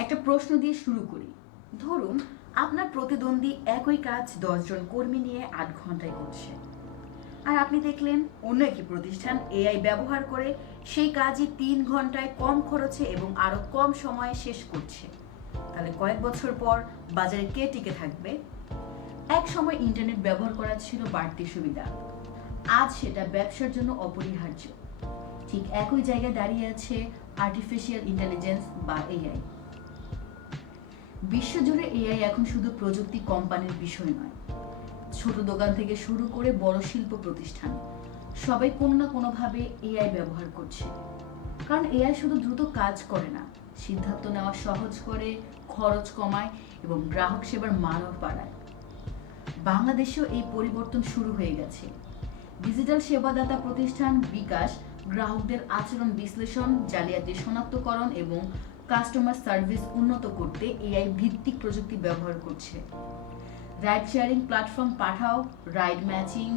একটা প্রশ্ন দিয়ে শুরু করি। ধরুন আপনার প্রতিদ্বন্দ্বী একই কাজ 10 জন কর্মী নিয়ে 8 ঘন্টায় করছে, আর আপনি দেখলেন অন্য একটি প্রতিষ্ঠান এআই ব্যবহার করে সেই কাজই 3 ঘন্টায় কম খরচে এবং আরো কম সময়ে শেষ করছে। তাহলে কয়েক বছর পর বাজারে কে টিকে থাকবে? এক সময় ইন্টারনেট ব্যবহার করা ছিল বাড়তি সুবিধা, আজ সেটা ব্যবসার জন্য অপরিহার্য। ঠিক একই জায়গায় দাঁড়িয়ে আছে আর্টিফিশিয়াল ইন্টেলিজেন্স বা এআই। বিশ্বজুড়ে এআই এখন শুধু প্রযুক্তি কোম্পানির বিষয় নয়, ছোট দোকান থেকে শুরু করে বড় শিল্প প্রতিষ্ঠান সবাই কোনো না কোনোভাবে এআই ব্যবহার করছে। কারণ এআই শুধু দ্রুত কাজ করে না, সিদ্ধান্ত নেওয়া সহজ করে, খরচ কমায় এবং গ্রাহক সেবার মানও বাড়ায়। বাংলাদেশেও এই পরিবর্তন শুরু হয়ে গেছে। ডিজিটাল সেবাদাতা প্রতিষ্ঠান বিকাশ গ্রাহকদের আচরণ বিশ্লেষণ, জালিয়াতি শনাক্তকরণ এবং কাস্টমার সার্ভিস উন্নত করতে এআই ভিত্তিক প্রযুক্তি ব্যবহার করছে। রাইড শেয়ারিং প্ল্যাটফর্ম পাঠাও রাইড ম্যাচিং,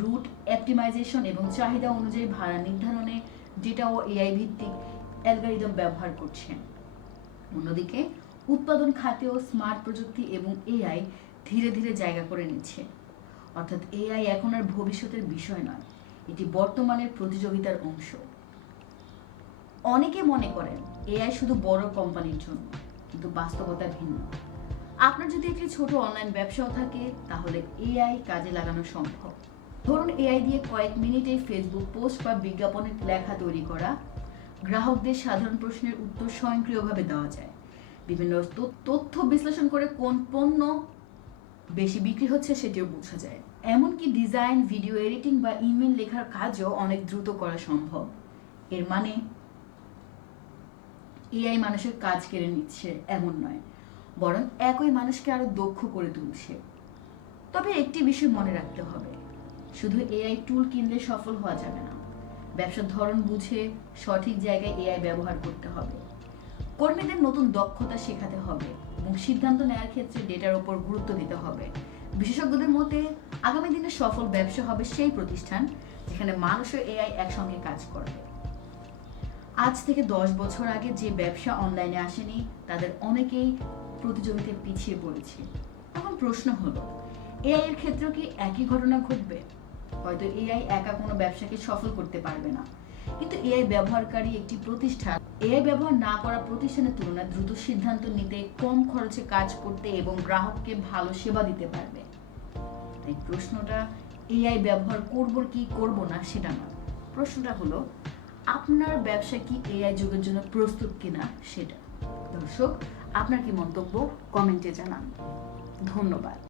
রুট অপটিমাইজেশন এবং চাহিদা অনুযায়ী ভাড়া নির্ধারণে ডেটা ও এআই ভিত্তিক অ্যালগরিদম ব্যবহার করছে। অন্যদিকে উৎপাদন খাতেও স্মার্ট প্রযুক্তি এবং এআই ধীরে ধীরে জায়গা করে নিচ্ছে। অর্থাৎ এআই এখন আর ভবিষ্যতের বিষয় নয়, এটি বর্তমানের প্রতিযোগিতার অংশ। অনেকে মনে করেন এআই শুধু বড় কোম্পানির জন্য, কিন্তু বাস্তবতা ভিন্ন। আপনার যদি একটি ছোট অনলাইন ব্যবসাও থাকে, তাহলে এআই কাজে লাগানো সম্ভব। ধরুন এআই দিয়ে কয়েক মিনিটে ফেসবুক পোস্ট বা বিজ্ঞাপনের লেখা তৈরি করা, গ্রাহকদের সাধারণ প্রশ্নের উত্তর স্বয়ংক্রিয়ভাবে দেওয়া যায়, বিভিন্ন তথ্য বিশ্লেষণ করে কোন পণ্য বেশি বিক্রি হচ্ছে সেটিও বোঝা যায়। এমনকি ডিজাইন, ভিডিও এডিটিং বা ইমেল লেখার কাজও অনেক দ্রুত করা সম্ভব। এর মানে এআই মানুষের কাজ কেড়ে নিচ্ছে এমন নয়, বরং একই মানুষকে আরো দক্ষ করে তুলছে। তবে একটি বিষয় মনে রাখতে হবে, শুধু এআই টুল কিনলে সফল হওয়া যাবে না। ব্যবসার ধরন বুঝে সঠিক জায়গায় এআই ব্যবহার করতে হবে। কর্মীদের নতুন দক্ষতা শেখাতে হবে এবং সিদ্ধান্ত নেওয়ার ক্ষেত্রে ডেটার উপর গুরুত্ব দিতে হবে। বিশেষজ্ঞদের মতে আগামী দিনে সফল ব্যবসা হবে সেই প্রতিষ্ঠান যেখানে মানুষ ও এআই একসঙ্গে কাজ করবে। আজ থেকে 10 বছর আগে যে ব্যবসা অনলাইনে আসেনি, তাদের অনেকেই প্রতিযোগিতায় পিছিয়ে পড়েছে। এখন প্রশ্ন হলো, এআই এর ক্ষেত্রেও কি একই ঘটনা ঘটবে? হয়তো এআই একা কোনো ব্যবসাকে সফল করতে পারবে না, কিন্তু এআই ব্যবহারকারী একটি প্রতিষ্ঠান এআই ব্যবহার না করা প্রতিষ্ঠানের তুলনায় দ্রুত সিদ্ধান্ত নিতে, কম খরচে কাজ করতে এবং গ্রাহককে ভালো সেবা দিতে পারবে। তাই প্রশ্নটা এআই ব্যবহার করব কি করব না সেটা না, প্রশ্নটা হলো আপনার ব্যবসা কি এআই যুগের জন্য প্রস্তুত কিনা সেটা। দর্শক, আপনার কি মন্তব্য কমেন্টে জানান। ধন্যবাদ।